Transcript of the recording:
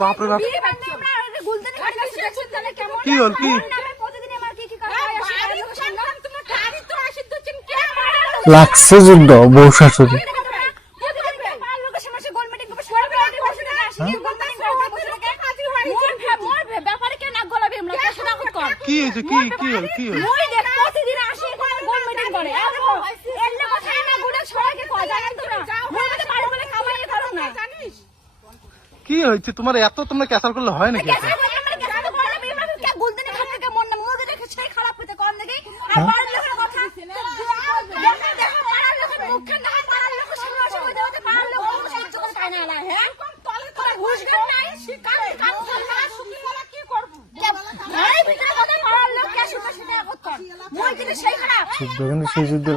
বাপরে বাপ, কি হল কি লাগছে যুদ্ধ বউ শাশুড়ি। কি হয়েছে কি কি হল কি হল কি হয়েছে তোমার? এত তোমরা ক্যাসাল করলে হয় নাকি? সেই যুদ্ধ